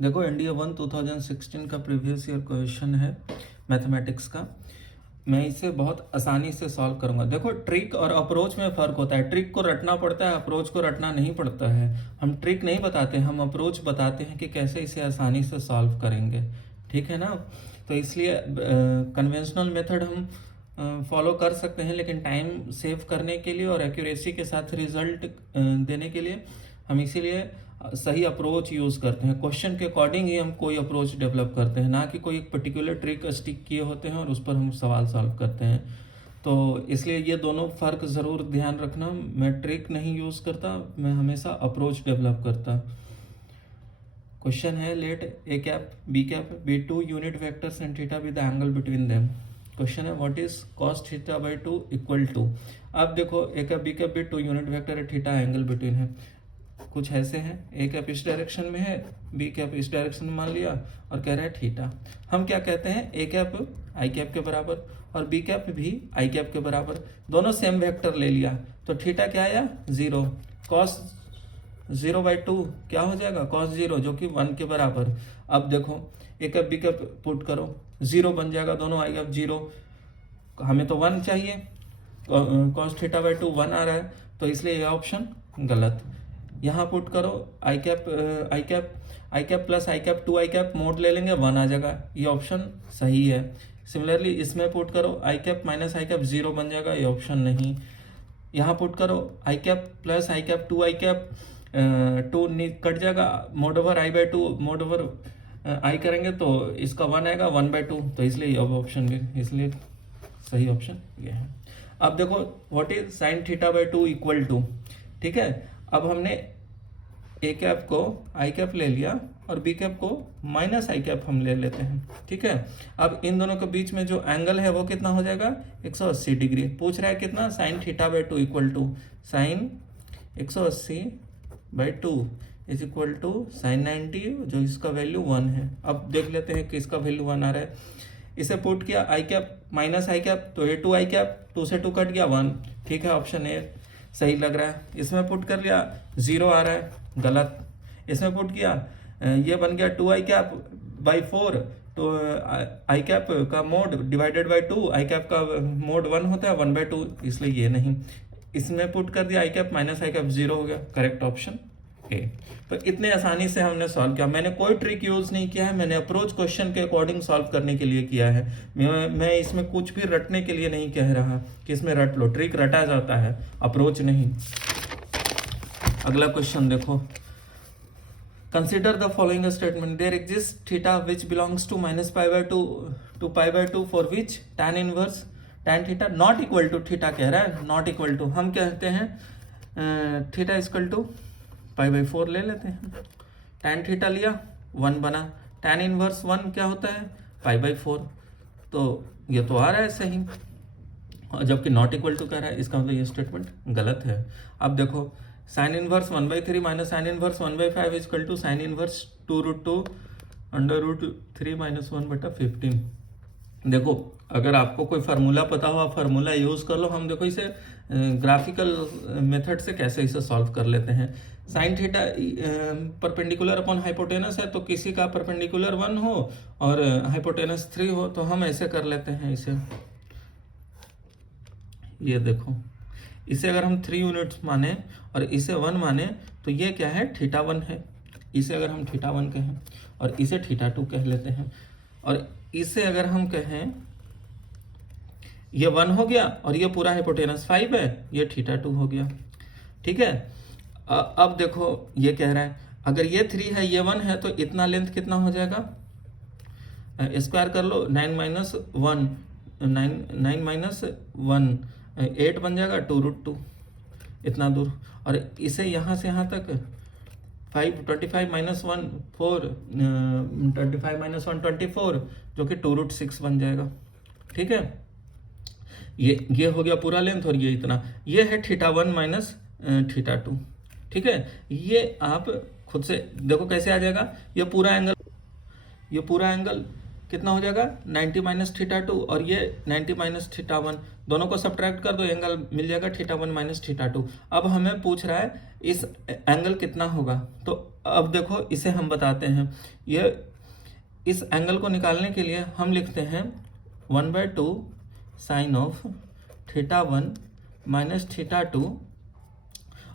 देखो एनडीए 1 2016 का previous year question है मैथमेटिक्स का। मैं इसे बहुत आसानी से सॉल्व करूंगा। देखो ट्रिक और अप्रोच में फ़र्क होता है। ट्रिक को रटना पड़ता है, अप्रोच को रटना नहीं पड़ता है। हम ट्रिक नहीं बताते, हम अप्रोच बताते हैं कि कैसे इसे आसानी से सॉल्व करेंगे। ठीक है ना। तो इसलिए कन्वेंशनल मेथड हम फॉलो कर सकते हैं, लेकिन टाइम सेव करने के लिए और एक्यूरेसी के साथ रिजल्ट देने के लिए हम इसीलिए सही अप्रोच यूज़ करते हैं। क्वेश्चन के अकॉर्डिंग ही हम कोई अप्रोच डेवलप करते हैं, ना कि कोई एक पर्टिकुलर ट्रिक स्टिक किए होते हैं और उस पर हम सवाल सॉल्व करते हैं। तो इसलिए ये दोनों फ़र्क ज़रूर ध्यान रखना। मैं ट्रिक नहीं यूज़ करता, मैं हमेशा अप्रोच डेवलप करता। क्वेश्चन है let A cap B two unit vectors and theta with the angle between them. Question है what is cos theta by 2 equal to. अब देखो A cap B two unit vector है, theta angle between है। कुछ ऐसे हैं, A cap इस direction में है, बी कैप इस डायरेक्शन में मान लिया और कह रहा है थीटा। हम क्या कहते हैं, ए कैप आई कैप के बराबर और बी कैप भी आई कैप के बराबर, दोनों सेम वेक्टर ले लिया तो थीटा क्या आया 0। कॉस 0/2 क्या हो जाएगा कॉस 0, जो कि 1 के बराबर। अब देखो A cap B cap put करो, 0 बन जाएगा, दोनों आई कैप 0। हमें तो 1 चाहिए, कॉस थीटा बाई 2 1 आ रहा है, तो इसलिए यह ऑप्शन गलत। यहाँ पुट करो आई कैप प्लस आई कैप 2 आई कैप मोड ले लेंगे 1 आ जाएगा, ये ऑप्शन सही है। सिमिलरली इसमें पुट करो आई कैप माइनस आई कैप 0 बन जाएगा, ये ऑप्शन नहीं। यहाँ पुट करो आई कैप प्लस आई कैप 2 आई कैप 2 कट जाएगा, mode over I by 2 mode over आई करेंगे तो इसका 1 आएगा 1/2, तो इसलिए ये ऑप्शन भी, इसलिए सही ऑप्शन ये है। अब देखो what is sine theta by 2 equal to. ठीक है, अब हमने ए कैप को आई कैप ले लिया और बी कैप को माइनस आई कैप हम ले लेते हैं। ठीक है, अब इन दोनों के बीच में जो एंगल है वो कितना हो जाएगा 180 डिग्री। पूछ रहा है कितना, sine theta by 2 equal to sine 180/2 is equal to sine 90, जो इसका वैल्यू 1 है। अब देख लेते हैं कि इसका वैल्यू 1 आ रहा है। इसे पुट किया आई कैप माइनस आई कैप, तो ये 2 आई कैप 2 से 2 कट गया 1। ठीक है, ऑप्शन ए सही लग रहा है। इसमें पुट कर लिया 0 आ रहा है, गलत। इसमें पुट किया ये बन गया 2 आई कैप बाई 4, तो आई कैप का mode divided by 2, I cap का मोड 1 होता है 1/2, इसलिए ये नहीं। इसमें पुट कर दिया आई कैप माइनस आई कैप 0 हो गया, करेक्ट ऑप्शन ए। तो इतने आसानी से हमने सॉल्व किया, मैंने कोई ट्रिक यूज़ नहीं किया है, मैंने अप्रोच क्वेश्चन के अकॉर्डिंग सॉल्व करने के लिए किया है। मैं इसमें कुछ भी रटने के लिए नहीं कह रहा कि इसमें रट लो, ट्रिक रटा जाता है, अप्रोच नहीं। अगला क्वेश्चन देखो, consider the following statement, there exist theta which belongs to -π/2 to π/2 for which tan inverse tan theta not equal to, theta कह रहा है नॉट इक्वल टू, हम कहते हैं थीटा इक्वल टू π/4 ले लेते हैं। tan थीटा लिया 1 बना, tan इनवर्स 1 क्या होता है π/4, तो ये तो आ रहा है सही, और जबकि नॉट इक्वल टू कह रहा है, इसका मतलब ये स्टेटमेंट गलत है। अब देखो sine inverse 1/3 minus sine inverse 1/5 equal to sine inverse 2√2 √3 - 1/15। देखो अगर आपको कोई फार्मूला पता हो, आप फार्मूला यूज़ कर लो। हम देखो इसे ग्राफिकल मेथड से कैसे इसे सॉल्व कर लेते हैं। Sine theta perpendicular upon hypotenuse है, तो किसी का परपेंडिकुलर 1 हो और हाइपोटेनस 3 हो, तो हम ऐसे कर लेते हैं इसे। ये देखो इसे अगर हम 3 यूनिट्स माने और इसे 1 माने, तो ये क्या है थीटा 1 है। इसे अगर हम थीटा 1 कहें और इसे थीटा 2 कह लेते हैं, और इसे अगर हम कहें ये 1 हो गया और ये पूरा हाइपोटेनस 5 है, ये थीटा 2 हो गया। ठीक है, अब देखो ये कह रहा है अगर ये 3 है ये 1 है, तो इतना लेंथ कितना हो जाएगा, स्क्वायर कर लो, 9 - 1 8 बन जाएगा 2√2, इतना दूर। और इसे यहाँ से यहाँ तक 25 - 1 4 25 - 1 24, जो कि 2√6 बन जाएगा। ठीक है, ये हो गया पूरा लेंथ, और ये इतना, ये है थीटा 1 माइनस थीटा 2। ठीक है, ये आप खुद से देखो कैसे आ जाएगा। ये पूरा एंगल कितना हो जाएगा 90 माइनस थीटा 2 और ये 90 माइनस थीटा 1, दोनों को सब्ट्रैक्ट कर दो, एंगल मिल जाएगा थीटा 1 माइनस थीटा 2। अब हमें पूछ रहा है इस एंगल कितना होगा, तो अब देखो इसे हम बताते हैं। ये इस एंगल को निकालने के लिए हम लिखते हैं 1/2 sine of theta 1 minus theta 2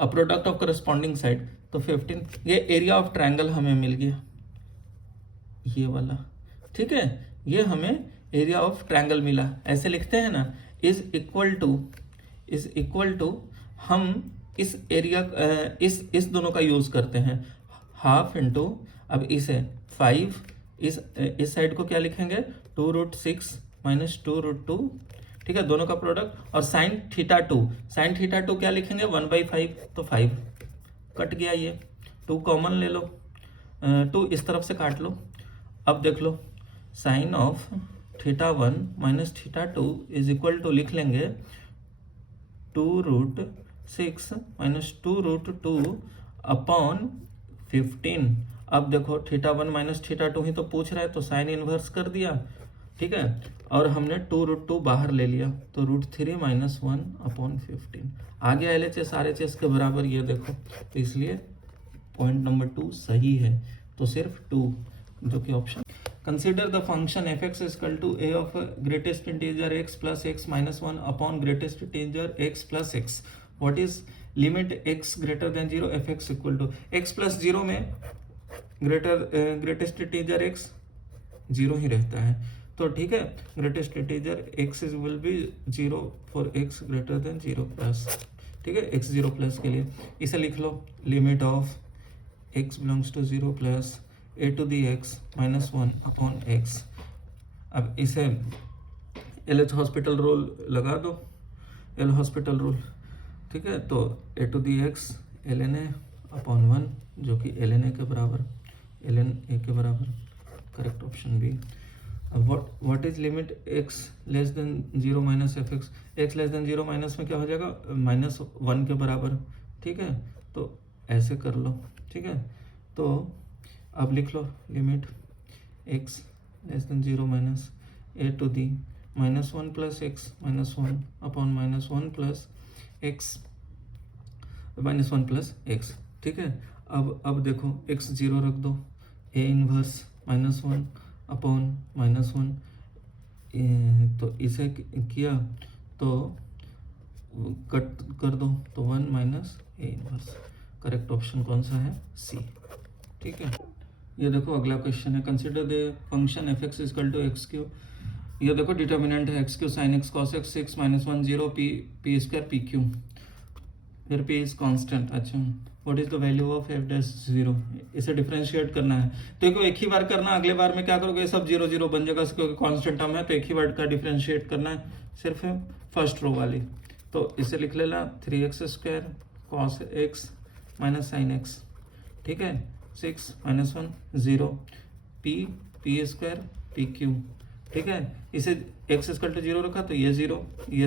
a product of corresponding side, तो 15। ये एरिया ऑफ ट्रायंगल हमें मिल गया, ये वाला, ठीक है, ये हमें एरिया ऑफ ट्रायंगल मिला। ऐसे लिखते हैं ना, इज इक्वल टू हम इस एरिया इस दोनों का यूज करते हैं, हाफ इंटू, अब इसे 5, इस साइड को क्या लिखेंगे 2√6 माइनस 2√2, ठीक है, दोनों का प्रोडक्ट, और साइन थीटा 2 क्या लिखेंगे 1/5, तो 5 कट गया, ये 2 कॉमन ले लो, 2 इस तरफ से काट लो। अब देख लो sine of theta 1 minus theta 2 is equal to लिख लेंगे 2√6 माइनस 2√2 अपॉन 15। अब देखो थीटा 1 माइनस थीटा 2 ही तो पूछ रहा है, तो साइन इनवर्स कर दिया, ठीक है, और हमने 2√2 बाहर ले लिया, तो √3 माइनस 1 अपॉन 15 आ गया LHS RHS के बराबर, ये देखो, तो इसलिए पॉइंट नंबर 2 सही है, तो सिर्फ 2 जो कि option. Consider the function f(x) equal to a of greatest integer x plus x minus 1 upon greatest integer x plus x। What is limit x greater than 0 f(x) equal to x plus 0 में greatest integer x 0 ही रहता है, तो ठीक है, greatest integer x is will be 0 for x greater than 0 plus, ठीक है, x 0 plus के लिए इसे लिख लो, limit of x belongs to 0 plus a to the x minus 1 upon x। अब इसे LH हॉस्पिटल रूल लगा दो, L हॉस्पिटल रूल, ठीक है, तो a to the x ln a upon 1 जो कि ln a के बराबर, ln a के बराबर, करेक्ट ऑप्शन बी। अब what is limit x less than 0 minus f(x), x less than 0 minus में क्या हो जाएगा -1 के बराबर, ठीक है, तो ऐसे कर लो, ठीक है, तो अब लिख लो limit x less than 0 minus a to the -1 plus x minus 1 upon -1 plus x -1 plus x, ठीक है। अब देखो x 0 रख दो, a इनवर्स -1 अपॉन -1, तो इसे किया तो कट कर दो, तो 1 minus a inverse, correct option कौन सा है सी, ठीक है। ये देखो अगला क्वेश्चन है, consider the function f(x) equal to x3। ये देखो डिटर्मिनेंट है x3 sin x cos x 6 minus 1 0 p square P Q, फिर p इज कांस्टेंट। अच्छा, what is the value of f(0)? इसे डिफरेंशिएट करना है, तो एक ही बार करना, अगले बार में क्या करोगे सब 0 0 बन जाएगा, क्योंकि कांस्टेंट टर्म है, तो एक ही बार का डिफरेंशिएट करना है, सिर्फ फर्स्ट रो वाली, तो इसे लिख लेना 3x² cos x minus sin x, ठीक है, 6 minus 1 0 p square P Q, ठीक है, इसे x इक्वल टू 0 रखा, तो ये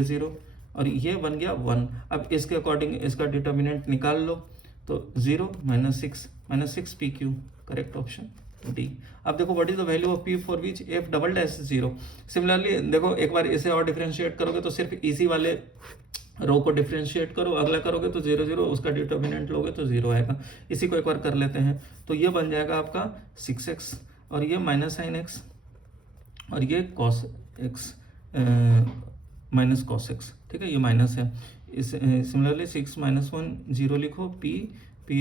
0 और ये बन गया 1। अब इसके अकॉर्डिंग इसका डिटर्मिनेंट निकाल लो, तो 0 minus 6 P Q, correct option D. अब देखो what is the value of p for which f double dash 0। Similarly देखो एक बार इसे और डिफरेंशिएट करोगे तो सिर्फ इसी वाले रो को डिफरेंशिएट करो, अगला करोगे तो 0 0, उसका डिटर्मिनेंट लोगे तो 0 आएगा। इसी को एक बार कर लेते हैं, तो ये बन जाएगा आपका 6x और ये माइनस साइन x और ये cos x minus cos x, ठीक है, ये माइनस है। इस सिमिलरली 6 माइनस 1 0 लिखो, p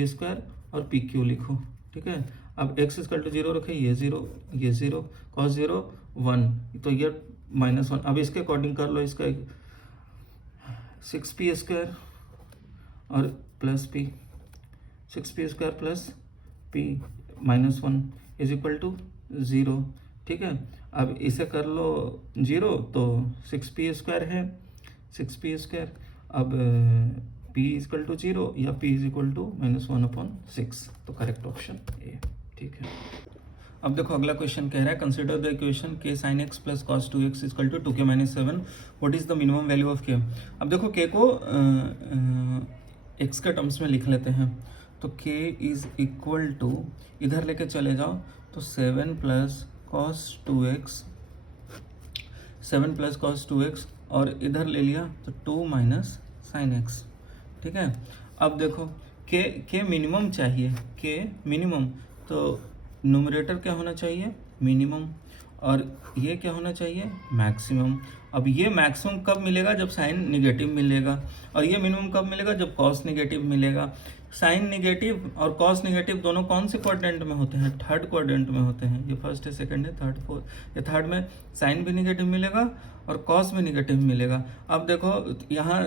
स्क्वायर और पी क्यू लिखो, ठीक है। अब x इक्वल टू 0 रखे, ये 0 cos 0 1, तो ये -1। अब इसके अकॉर्डिंग कर लो, इसका 6p स्क्वायर और plus p, 6p square plus p minus 1 is equal to 0, ठीक है। अब इसे कर लो 0, तो 6p स्क्वायर है, 6p स्क्वायर, अब p इक्वल टू 0 या p इज इक्वल टू -1/6, तो करेक्ट ऑप्शन ए, ठीक है। अब देखो अगला क्वेश्चन कह रहा है, consider the equation k sin x plus cos 2x equal to 2k minus 7, what is the minimum value of k। अब देखो k को x के टर्म्स में लिख लेते हैं, तो k इज इक्वल टू, इधर लेके चले जाओ तो 7 plus cos 2x, 7 plus cos 2x, और इधर ले लिया तो 2 माइनस साइन एक्स। ठीक है, अब देखो के मिनिमम चाहिए, के मिनिमम, तो न्यूमरेटर क्या होना चाहिए, मिनिमम, और ये क्या होना चाहिए, मैक्सिमम। अब ये मैक्सिमम कब मिलेगा, जब साइन निगेटिव मिलेगा, और ये मिनिमम कब मिलेगा, जब कॉस निगेटिव मिलेगा। साइन निगेटिव और कॉस निगेटिव दोनों कौन से क्वाड्रेंट में होते हैं, थर्ड क्वाड्रेंट में होते हैं। ये फर्स्ट है, सेकंड है, थर्ड, फोर्थ। ये थर्ड में साइन भी निगेटिव मिलेगा और कॉस भी निगेटिव मिलेगा। अब देखो यहाँ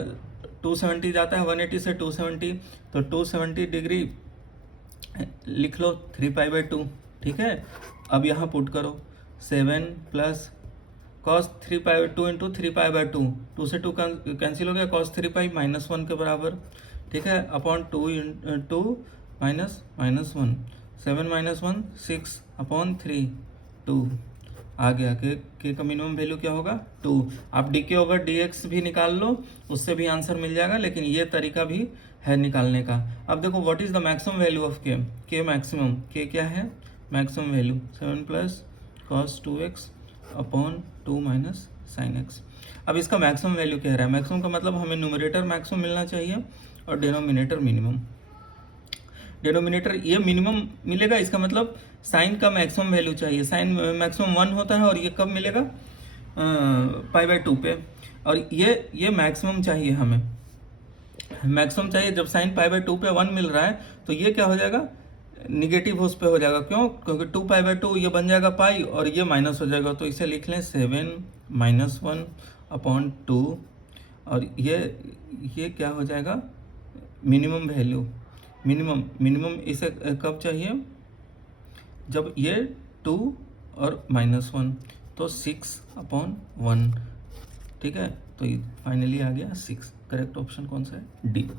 270 जाता है 180 से 270, तो 270 डिग्री लिख लो 3π/2। ठीक है, अब यहाँ पुट करो 7 प्लस cos 3π/2 इंटू 3π/2, 2 से 2 कैंसिल हो गया, cos 3π -1 के बराबर। ठीक है, अपॉन 2 माइनस -1, 7 - 1 6 अपॉन 3 2 आ गया। के का मिनिमम वैल्यू क्या होगा, 2। आप डी ओवर डी एक्स भी निकाल लो, उससे भी आंसर मिल जाएगा, लेकिन ये तरीका भी है निकालने का। अब देखो what is the maximum value of के मैक्सिमम, के क्या है, maximum value 7 plus cos 2x upon 2 minus sine x. अब इसका मैक्सिमम वैल्यू कह रहा है, मैक्सिमम का मतलब हमें न्यूमरेटर मैक्सिमम मिलना चाहिए और डिनोमिनेटर मिनिमम। डिनोमिनेटर ये मिनिमम मिलेगा, इसका मतलब साइन का मैक्सिमम वैल्यू चाहिए। साइन मैक्सिमम 1 होता है और ये कब मिलेगा, π/2 पे, और ये मैक्सिमम चाहिए हमें, मैक्सिमम चाहिए। जब साइन π/2 पे 1 मिल रहा है तो ये क्या हो जाएगा, निगेटिव उस पे हो जाएगा। क्यों, क्योंकि 2π/2 ये बन जाएगा पाई और ये माइनस हो जाएगा, तो इसे लिख लें 7 - 1 अपॉन 2, और ये क्या हो जाएगा, मिनिमम वैल्यू। मिनिमम इसे कब चाहिए, जब ये 2 और -1, तो 6 अपॉन 1। ठीक है, तो फाइनली आ गया 6। करेक्ट ऑप्शन कौन सा है, डी।